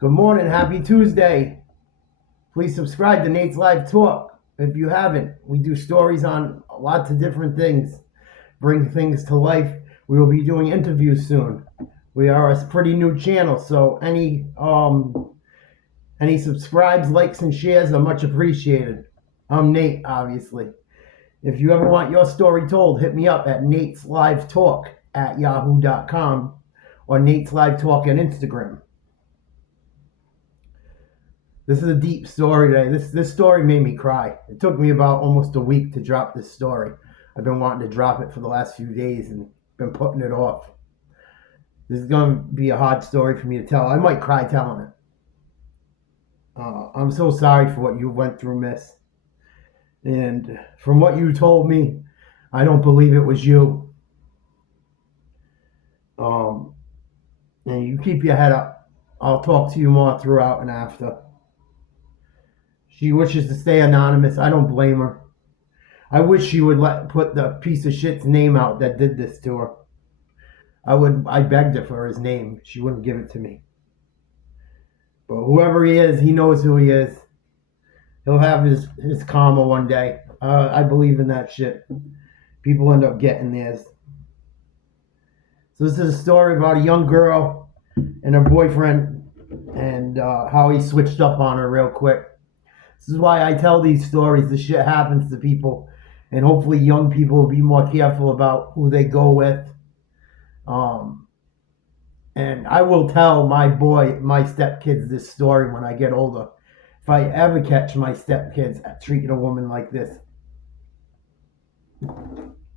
Good morning. Happy Tuesday. Please subscribe to Nate's Live Talk if you haven't. We do stories on lots of different things, bring things to life. We will be doing interviews soon. We are a pretty new channel, so any subscribes, likes, and shares are much appreciated. I'm Nate, obviously. If you ever want your story told, hit me up at Nate's Live Talk at yahoo.com or Nate's Live Talk on Instagram. This is a deep story today. This story made me cry. It took me about almost a week to drop this story. I've been wanting to drop it for the last few days and been putting it off. This is going to be a hard story for me to tell. I might cry telling it. I'm so sorry for what you went through, miss. And from what you told me, I don't believe it was you. And you keep your head up. I'll talk to you more throughout and after. She wishes to stay anonymous. I don't blame her. I wish she would put the piece of shit's name out that did this to her. I begged her for his name. She wouldn't give it to me. But whoever he is, he knows who he is. He'll have his karma one day. I believe in that shit. People end up getting theirs. So this is a story about a young girl and her boyfriend and how he switched up on her real quick. This is why I tell these stories. This shit happens to people. And hopefully young people will be more careful about who they go with. And I will tell my stepkids this story when I get older. If I ever catch my stepkids treating a woman like this,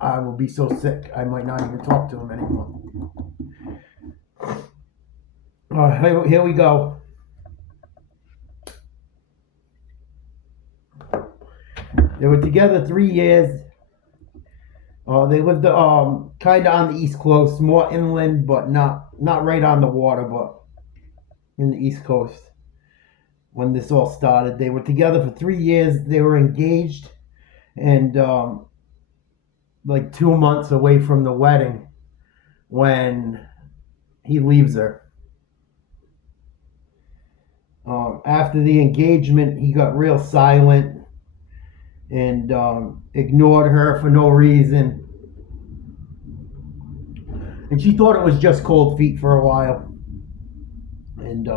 I will be so sick I might not even talk to them anymore. Here we go. They were together 3 years. They lived kind of on the East Coast, more inland, but not right on the water, but in the East Coast. When this all started, they were together for 3 years. They were engaged, and like 2 months away from the wedding, when he leaves her. After the engagement, he got real silent and ignored her for no reason. And she thought it was just cold feet for a while. And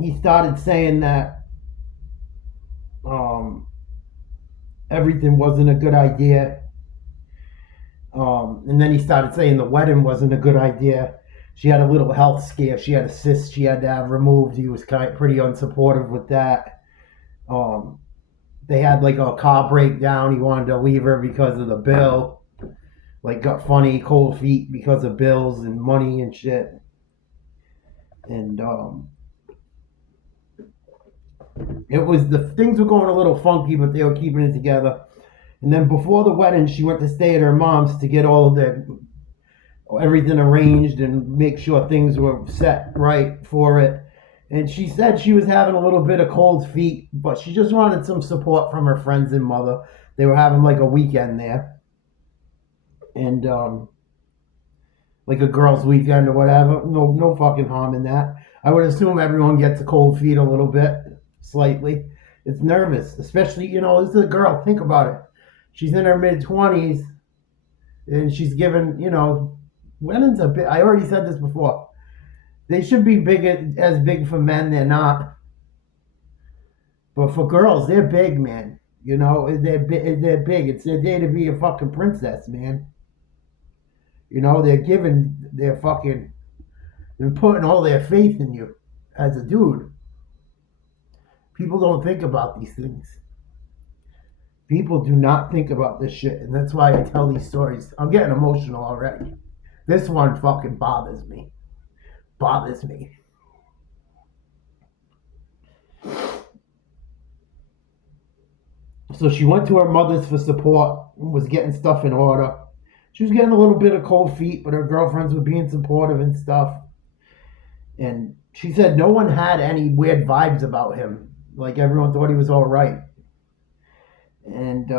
he started saying that everything wasn't a good idea. And then he started saying the wedding wasn't a good idea. She had a little health scare. She had a cyst she had to have removed. He was pretty unsupportive with that. They had like a car breakdown. He wanted to leave her because of the bill. Like got funny, cold feet because of bills and money and shit. And things were going a little funky, but they were keeping it together. And then before the wedding, she went to stay at her mom's to get all of everything arranged and make sure things were set right for it. And she said she was having a little bit of cold feet, but she just wanted some support from her friends and mother. They were having like a weekend there. And like a girls' weekend or whatever. No fucking harm in that. I would assume everyone gets a cold feet a little bit, slightly. It's nervous, especially, this is a girl. Think about it. She's in her mid-20s, and she's given, women's a bit. I already said this before. They should be as big for men. They're not. But for girls, they're big, man. They're big. It's their day to be a fucking princess, man. They're putting all their faith in you as a dude. People don't think about these things. People do not think about this shit, and that's why I tell these stories. I'm getting emotional already. This one fucking bothers me. So she went to her mother's for support, was getting stuff in order. She was getting a little bit of cold feet, but her girlfriends were being supportive and stuff. And she said no one had any weird vibes about him. Like everyone thought he was all right. And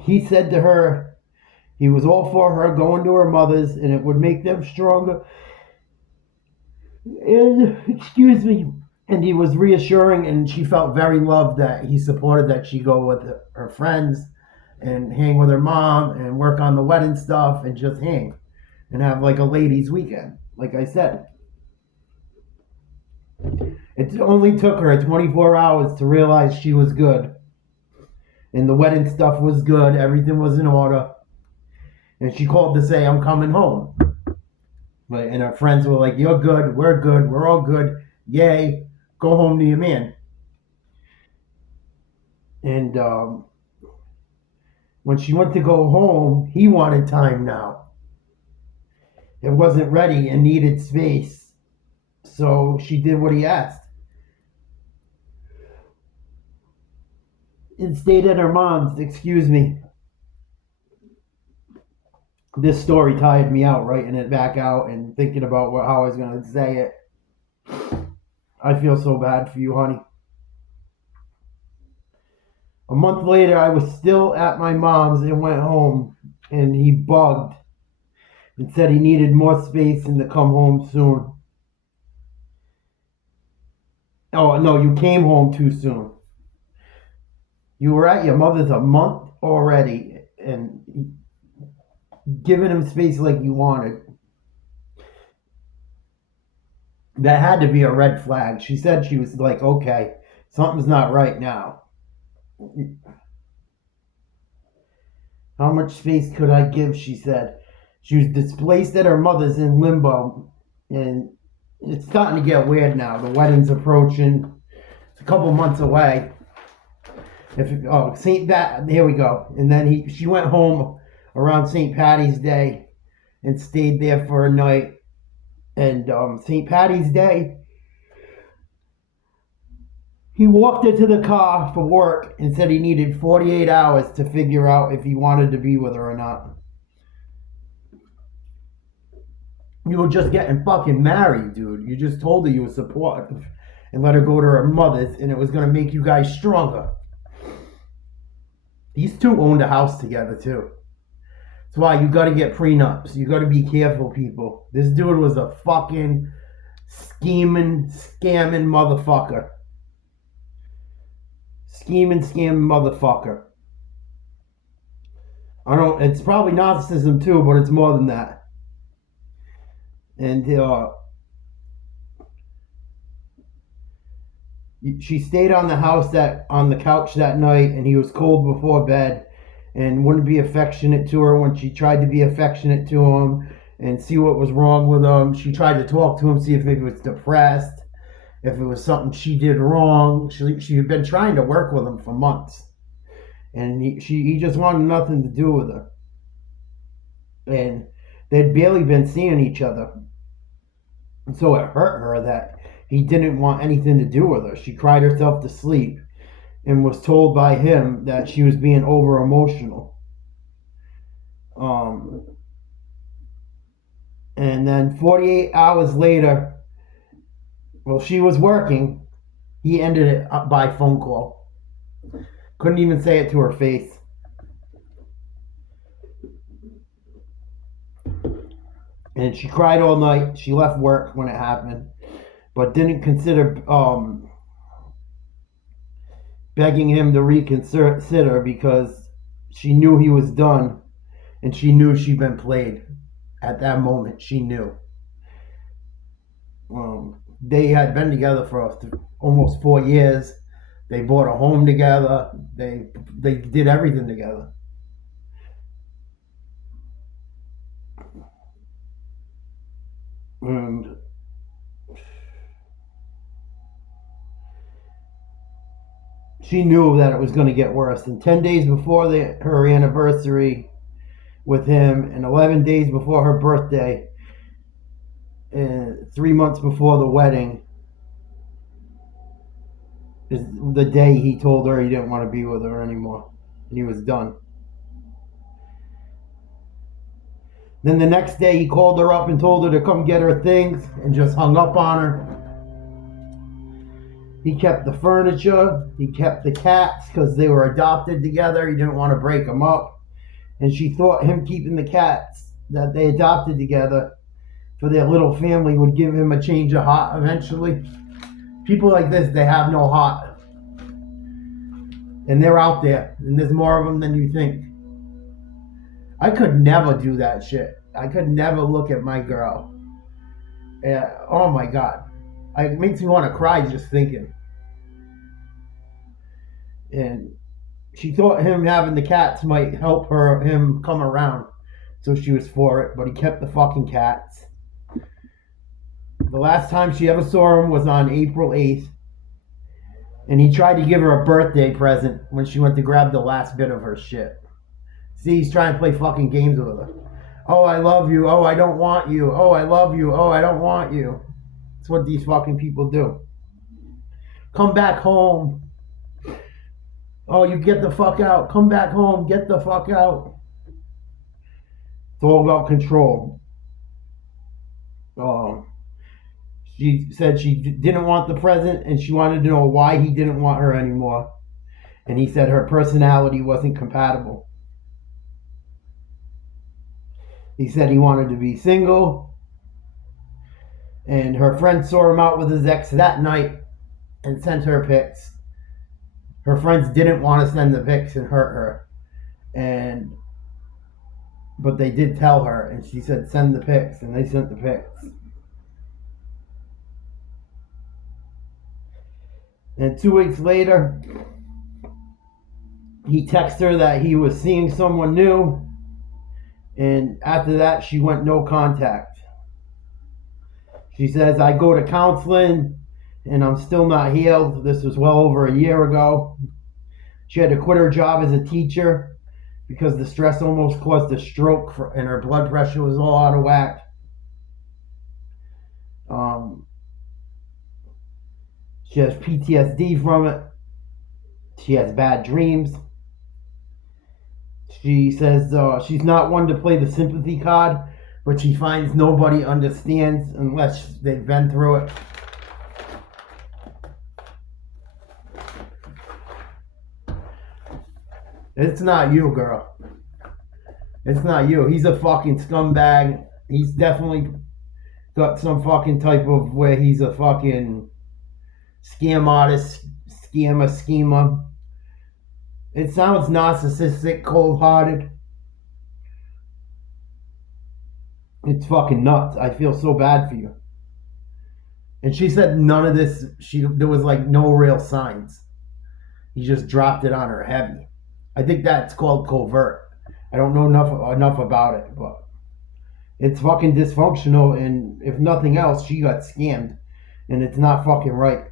he said to her he was all for her going to her mother's and it would make them stronger And, excuse me, and he was reassuring, and she felt very loved that he supported that she go with her friends and hang with her mom and work on the wedding stuff and just hang and have like a ladies' weekend. Like I said, it only took her 24 hours to realize she was good and the wedding stuff was good, everything was in order, and she called to say, "I'm coming home." And her friends were like, "You're good, we're all good, yay, go home to your man." And when she went to go home, he wanted time now. It wasn't ready and needed space. So she did what he asked and stayed at her mom's. Excuse me. This story tired me out, writing it back out and thinking about how I was going to say it. I feel so bad for you, honey. A month later, I was still at my mom's and went home, and he bugged and said he needed more space and to come home soon. Oh, no, you came home too soon. You were at your mother's a month already and giving him space like you wanted. That had to be a red flag. She said she was like, okay, something's not right now. How much space could I give? She said. She was displaced at her mother's in limbo, and it's starting to get weird now. The wedding's approaching. It's a couple months away. Here we go. And then she went home around St. Patty's Day and stayed there for a night. And St. Patty's Day, he walked into the car for work and said he needed 48 hours to figure out if he wanted to be with her or not. You were just getting fucking married, dude. You just told her you were supportive and let her go to her mother's, and it was going to make you guys stronger. These two owned a house together, too. That's why you got to get prenups. You got to be careful, people. This dude was a fucking scheming, scamming motherfucker. Scheming, scamming motherfucker. It's probably narcissism, too, but it's more than that. And she stayed on the couch that night, and he was cold before bed and wouldn't be affectionate to her when she tried to be affectionate to him and see what was wrong with him. She tried to talk to him, see if maybe he was depressed, if it was something she did wrong. She had been trying to work with him for months, and he just wanted nothing to do with her. And they'd barely been seeing each other. And so it hurt her that he didn't want anything to do with her. She cried herself to sleep and was told by him that she was being over emotional. And then 48 hours later, while she was working, he ended it up by phone call. Couldn't even say it to her face. And she cried all night. She left work when it happened, but didn't consider begging him to reconsider because she knew he was done, and she knew she'd been played. At that moment, she knew. They had been together for almost 4 years. They bought a home together. They did everything together. And she knew that it was going to get worse. And 10 days before her anniversary with him, and 11 days before her birthday, and 3 months before the wedding, is the day he told her he didn't want to be with her anymore. And he was done. Then the next day he called her up and told her to come get her things and just hung up on her. He kept the furniture. He kept the cats because they were adopted together. He didn't want to break them up. And she thought him keeping the cats that they adopted together for their little family would give him a change of heart eventually. People like this, they have no heart. And they're out there. And there's more of them than you think. I could never do that shit. I could never look at my girl. Oh my God. It makes me want to cry just thinking. And she thought him having the cats might help him come around. So she was for it. But he kept the fucking cats. The last time she ever saw him was on April 8th. And he tried to give her a birthday present when she went to grab the last bit of her shit. See, he's trying to play fucking games with her. Oh, I love you. Oh, I don't want you. Oh, I love you. Oh, I don't want you. That's what these fucking people do. Come back home. Oh, you get the fuck out. Come back home. Get the fuck out. It's all about control. She said she didn't want the present and she wanted to know why he didn't want her anymore. And he said her personality wasn't compatible. He said he wanted to be single. And her friend saw him out with his ex that night and sent her pics. Her friends didn't want to send the pics and hurt her. But they did tell her, and she said send the pics, and they sent the pics. And 2 weeks later, he texted her that he was seeing someone new. And after that, she went no contact. She says, I go to counseling and I'm still not healed. This was well over a year ago. She had to quit her job as a teacher because the stress almost caused a stroke and her blood pressure was all out of whack. She has PTSD from it. She has bad dreams. She says she's not one to play the sympathy card, but she finds nobody understands unless they've been through it. It's not you, girl. It's not you. He's a fucking scumbag. He's definitely got some fucking type of where he's a fucking scam artist, schemer. It sounds narcissistic, cold-hearted. It's fucking nuts. I feel so bad for you. And she said none of this, there was like no real signs. He just dropped it on her heavy. I think that's called covert. I don't know enough about it, but it's fucking dysfunctional, and if nothing else, she got scammed, and it's not fucking right.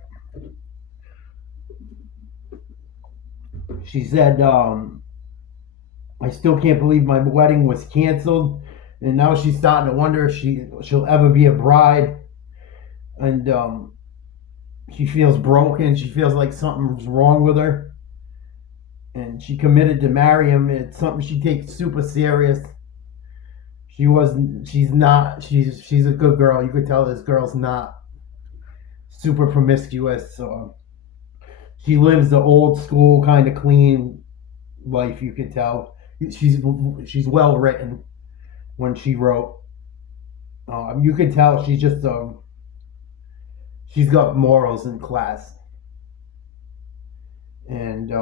She said, I still can't believe my wedding was canceled, and now she's starting to wonder if she'll ever be a bride, and she feels broken. She feels like something's wrong with her, and she committed to marry him. It's something she takes super serious. She's a good girl. You could tell this girl's not super promiscuous. So she lives the old school kind of clean life. You can tell she's well written when she wrote. You could tell she's just she's got morals and class. And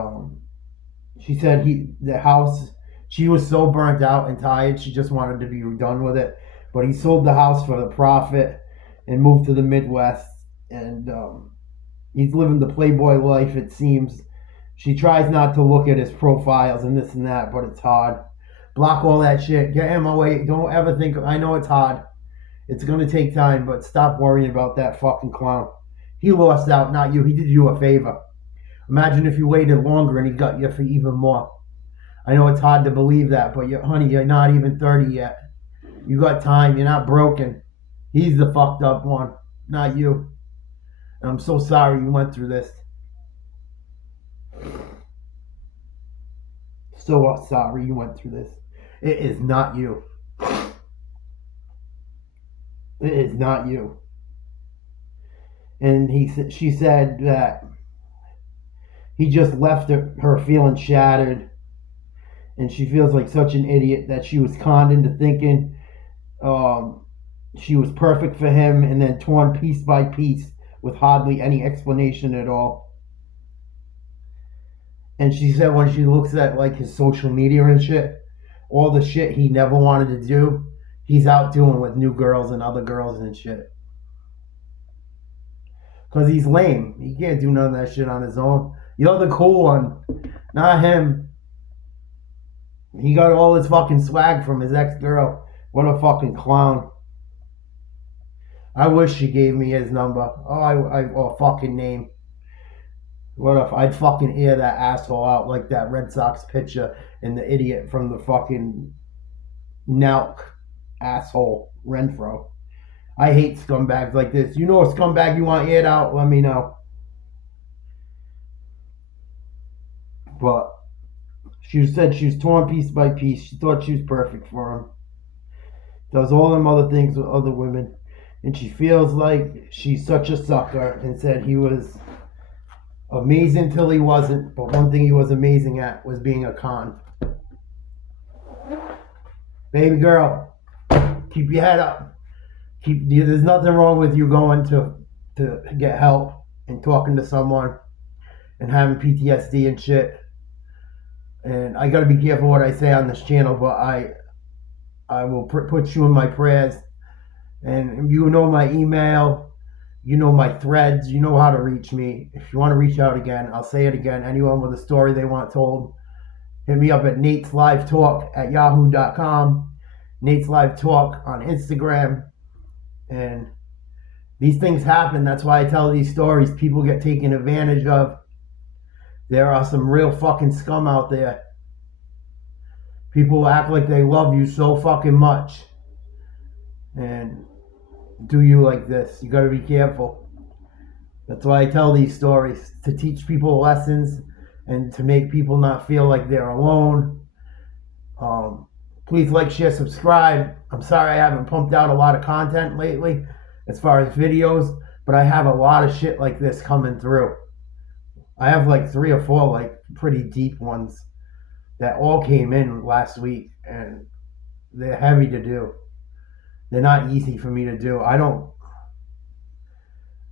she said the house, she was so burnt out and tired, she just wanted to be done with it. But he sold the house for the profit and moved to the Midwest. And he's living the playboy life, it seems. She tries not to look at his profiles and this and that, but it's hard. Block all that shit. Get him away. Don't ever think. I know it's hard. It's going to take time, but stop worrying about that fucking clown. He lost out, not you. He did you a favor. Imagine if you waited longer and he got you for even more. I know it's hard to believe that, but honey, you're not even 30 yet. You got time. You're not broken. He's the fucked up one, not you. And I'm so sorry you went through this. So sorry you went through this. It is not you. It is not you. And she said that he just left her feeling shattered, and she feels like such an idiot that she was conned into thinking she was perfect for him and then torn piece by piece with hardly any explanation at all. And she said when she looks at like his social media and shit, all the shit he never wanted to do, he's out doing with new girls and other girls and shit. Because he's lame. He can't do none of that shit on his own. You're the cool one, not him. He got all his fucking swag from his ex-girl. What a fucking clown. I wish she gave me his number. Or fucking name. What if I'd fucking air that asshole out like that Red Sox pitcher and the idiot from the fucking Nelk asshole Renfro. I hate scumbags like this. You know a scumbag you want aired out? Let me know. But she said she was torn piece by piece. She thought she was perfect for him. Does all them other things with other women. And she feels like she's such a sucker and said he was amazing till he wasn't. But one thing he was amazing at was being a con. Baby girl, keep your head up. There's nothing wrong with you going to get help and talking to someone and having PTSD and shit. And I gotta be careful what I say on this channel, but I will put you in my prayers. And you know my email, you know my threads, you know how to reach me. If you want to reach out again, I'll say it again. Anyone with a story they want told, hit me up at nateslivetalk@yahoo.com, Nate's Live Talk on Instagram. And these things happen. That's why I tell these stories. People get taken advantage of. There are some real fucking scum out there. People act like they love you so fucking much and do you like this. You gotta be careful. That's why I tell these stories, to teach people lessons and to make people not feel like they're alone. Please like, share, subscribe. I'm sorry I haven't pumped out a lot of content lately as far as videos, but I have a lot of shit like this coming through. I have like 3 or 4 like pretty deep ones that all came in last week, and they're heavy to do. They're not easy for me to do. I don't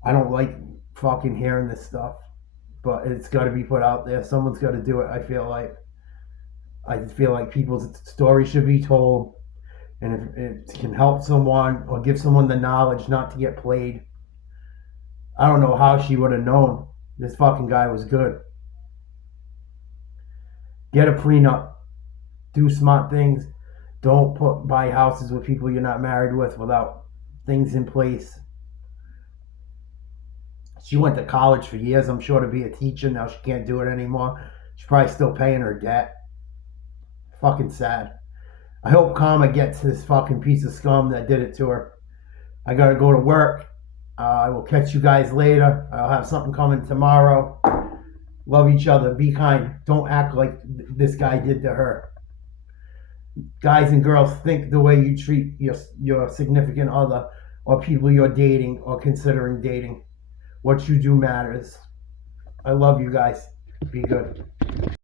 like fucking hearing this stuff, but it's got to be put out there. Someone's got to do it. I feel like people's stories should be told, and if it can help someone or give someone the knowledge not to get played. I don't know how she would have known this fucking guy was good. Get a prenup. Do smart things. Don't buy houses with people you're not married with without things in place. She went to college for years, I'm sure, to be a teacher. Now she can't do it anymore. She's probably still paying her debt. Fucking sad. I hope karma gets this fucking piece of scum that did it to her. I gotta go to work. I will catch you guys later. I'll have something coming tomorrow. Love each other. Be kind. Don't act like this guy did to her. Guys and girls, think the way you treat your significant other or people you're dating or considering dating. What you do matters. I love you guys. Be good.